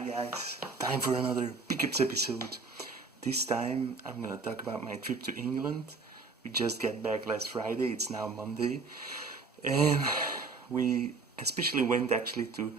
Hi guys, time for another Pickups episode. This time I'm gonna talk about my trip to England. We just got back last Friday, it's now Monday. And we especially went actually to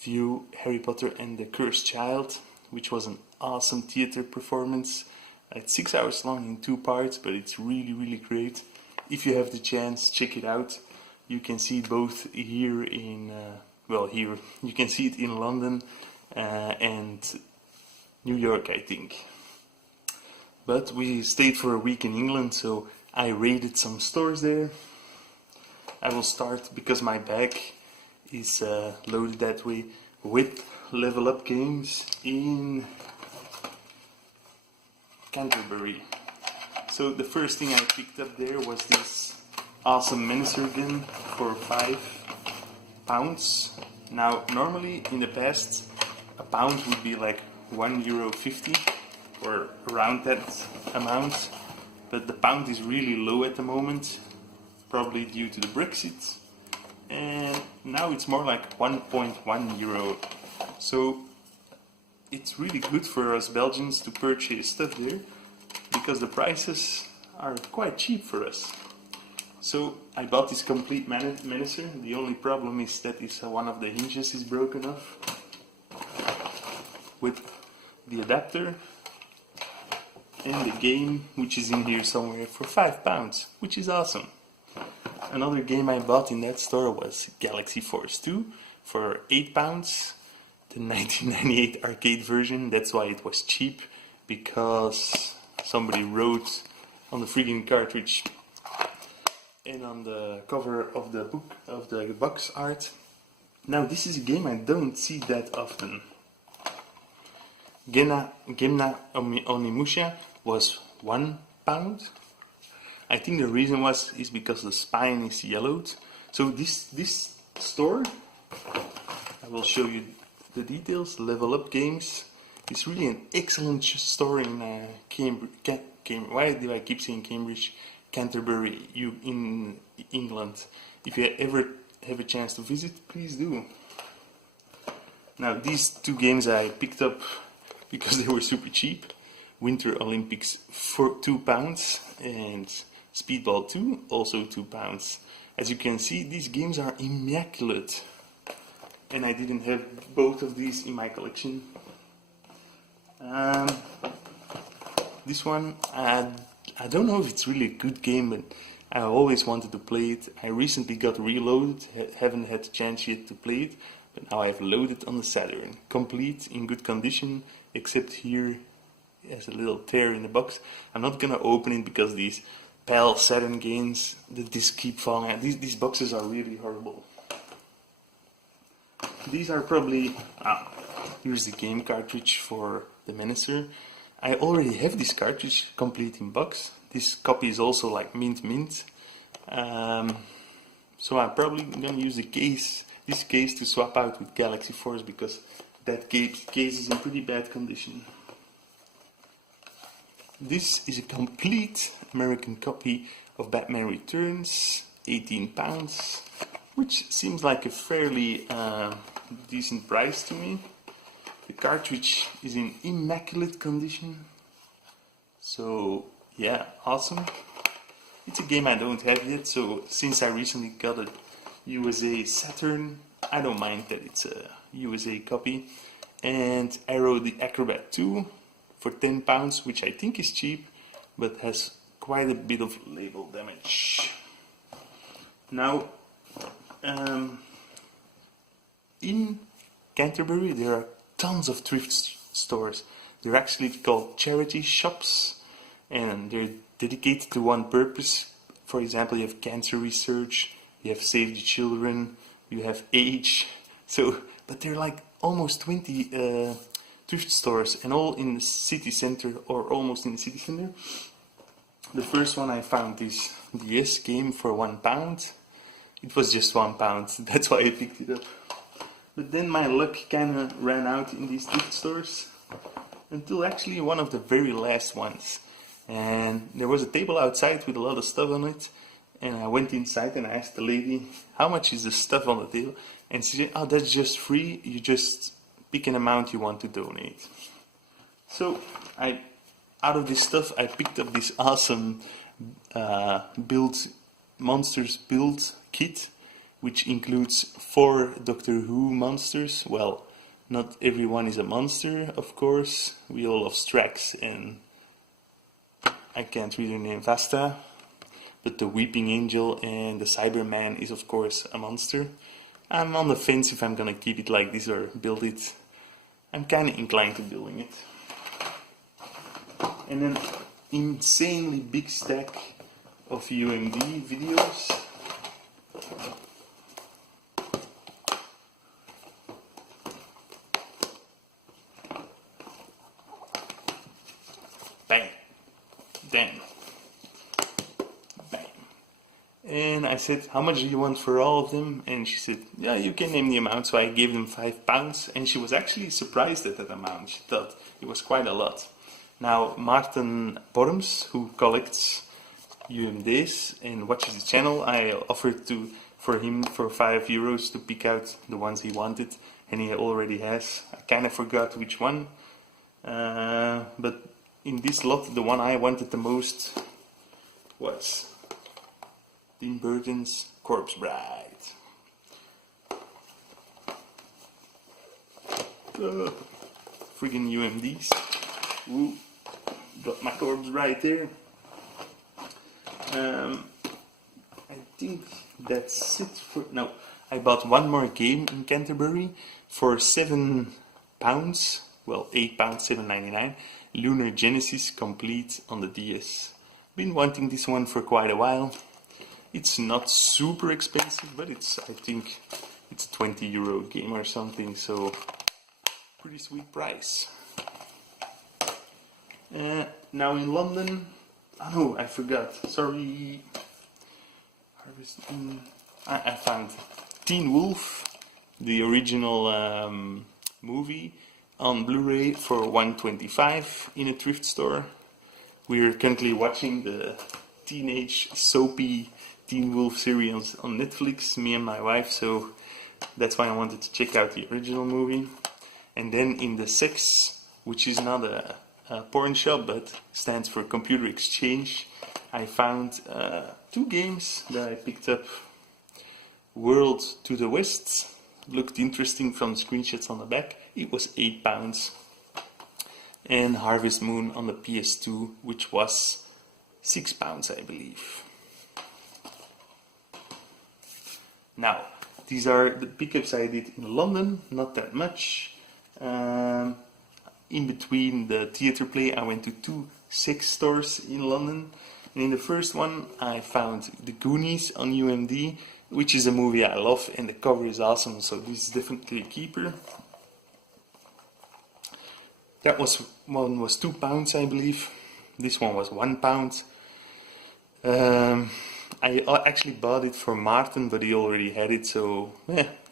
view Harry Potter and the Cursed Child, which was an awesome theater performance. It's 6 hours long in 2 parts, but it's really great. If you have the chance, check it out. You can see it both here in, here, you can see it in London and New York, I think. But we stayed for a week in England, so I raided some stores there. I will start, because my bag is loaded that way, with level up games in Canterbury. So the first thing I picked up there was this awesome Menacer gun for £5. Now normally in the past a pound would be like €1.50 or around that amount, but the pound is really low at the moment, probably due to the Brexit, and now it's more like €1.1. So it's really good for us Belgians to purchase stuff there, because the prices are quite cheap for us. So I bought this complete Menacer. The only problem is that one of the hinges is broken off, with the adapter and the game, which is in here somewhere, for £5, which is awesome. Another game I bought in that store was Galaxy Force 2 for £8. The 1998 arcade version. That's why it was cheap, because somebody wrote on the friggin' cartridge and on the cover of the book, of the box art. Now this is a game I don't see that often. Gemna Onimusha was £1. I think the reason is because the spine is yellowed. So this store, I will show you the details. Level Up Games. It's really an excellent store in Cambridge. Why do I keep saying Cambridge? Canterbury, in England. If you ever have a chance to visit, please do. Now these 2 games I picked up because they were super cheap. Winter Olympics for £2 and Speedball 2 also £2. As you can see, these games are immaculate, and I didn't have both of these in my collection. This one, I don't know if it's really a good game, but I always wanted to play it. I recently got Reloaded, haven't had the chance yet to play it, but now I've loaded on the Saturn. Complete, in good condition, except here there's a little tear in the box. I'm not gonna open it because these PAL Saturn games, the discs keep falling out. These boxes are really horrible. These are probably... here's the game cartridge for the Menacer. I already have this cartridge complete in box. This copy is also like mint. So I'm probably gonna use this case to swap out with Galaxy Force, because that case is in pretty bad condition. This is a complete American copy of Batman Returns, £18, which seems like a fairly decent price to me. The cartridge is in immaculate condition, so yeah, awesome. It's a game I don't have yet, so since I recently got a USA Saturn, I don't mind that it's a USA copy. And Arrow the Acrobat 2 for £10, which I think is cheap, but has quite a bit of label damage. Now, in Canterbury there are tons of thrift stores. They're actually called charity shops, and they're dedicated to one purpose. For example, you have cancer research, you have Save the Children, you have Age. So, but they're like almost 20 thrift stores, and all in the city center, or almost in the city center. The first one I found is DS game for £1. It was just £1, that's why I picked it up. But then my luck kinda ran out in these thrift stores, until actually one of the very last ones. And there was a table outside with a lot of stuff on it, and I went inside and I asked the lady, how much is the stuff on the table? And she said, oh, that's just free, you just pick an amount you want to donate. So out of this stuff, I picked up this awesome monsters build kit, which includes 4 Doctor Who monsters. Well, not everyone is a monster, of course. We all have Strax and I can't read her name, Vasta. But the Weeping Angel and the Cyberman is of course a monster. I'm on the fence if I'm gonna keep it like this or build it. I'm kinda inclined to building it. And an insanely big stack of UMD videos. Bang. Damn. Bang. And I said, how much do you want for all of them? And she said, yeah, you can name the amount. So I gave them £5. And she was actually surprised at that amount. She thought it was quite a lot. Now, Maarten Borms, who collects UMDs and watches the channel, I offered for him for €5 to pick out the ones he wanted. And he already has. I kind of forgot which one. But in this lot, the one I wanted the most was Tim Burton's Corpse Bride. Friggin' UMDs. Ooh, got my Corpse Bride there. I think that's it for... No, I bought one more game in Canterbury for £7. Well, £8, £7.99. Lunar Genesis complete on the DS. Been wanting this one for quite a while. It's not super expensive, but I think it's a €20 game or something, so pretty sweet price. Now in London, oh no, I forgot, sorry. I found Teen Wolf, the original movie, on Blu-ray for $1.25 in a thrift store. We're currently watching the teenage soapy Teen Wolf series on Netflix, me and my wife, so that's why I wanted to check out the original movie. And then in the Sex, which is not a porn shop but stands for Computer Exchange, I found 2 games that I picked up. World to the West looked interesting from screenshots on the back. It was £8. And Harvest Moon on the PS2, which was £6, I believe. Now, these are the pickups I did in London, not that much. In between the theatre play, I went to 2 sex stores in London. And in the first one, I found The Goonies on UMD, which is a movie I love, and the cover is awesome, so this is definitely a keeper. That one was £2, I believe. This one was £1. I actually bought it for Maarten, but he already had it, so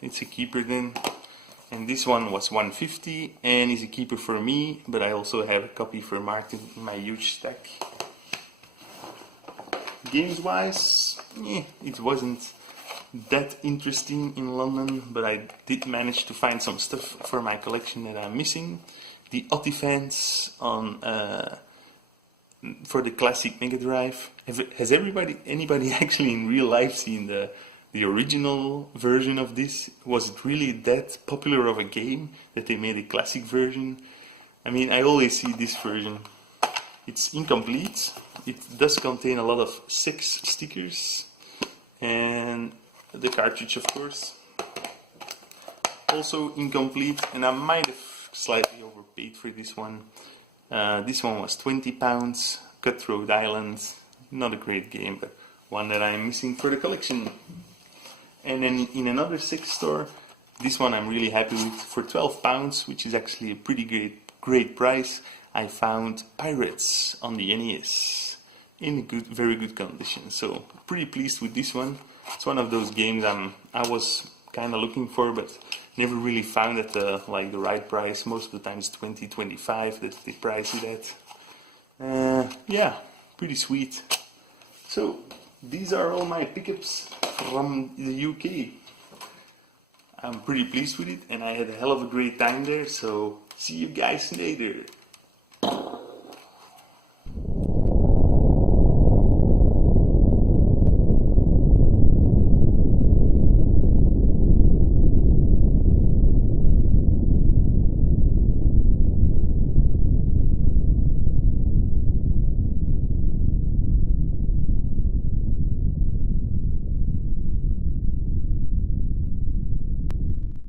it's a keeper then. And this one was £1.50 and is a keeper for me, but I also have a copy for Maarten in my huge stack. Games wise, it wasn't that interesting in London, but I did manage to find some stuff for my collection that I'm missing. The Otifants on for the classic Mega Drive. Has anybody actually in real life seen the original version of this? Was it really that popular of a game that they made a classic version? I mean, I always see this version. It's incomplete. It does contain a lot of sex stickers and the cartridge, of course. Also incomplete, and I might have slightly overpaid for this one. This one was £20. Cutthroat Island, not a great game, but one that I'm missing for the collection. And then in another sex store, this one I'm really happy with, for £12, which is actually a pretty great price. I found Pirates on the NES in very good condition, so pretty pleased with this one. It's one of those games I was kind of looking for, but never really found at the right price. Most of the time it's 20-25 that they price it at. Yeah, pretty sweet. So these are all my pickups from the UK. I'm pretty pleased with it, and I had a hell of a great time there, so see you guys later.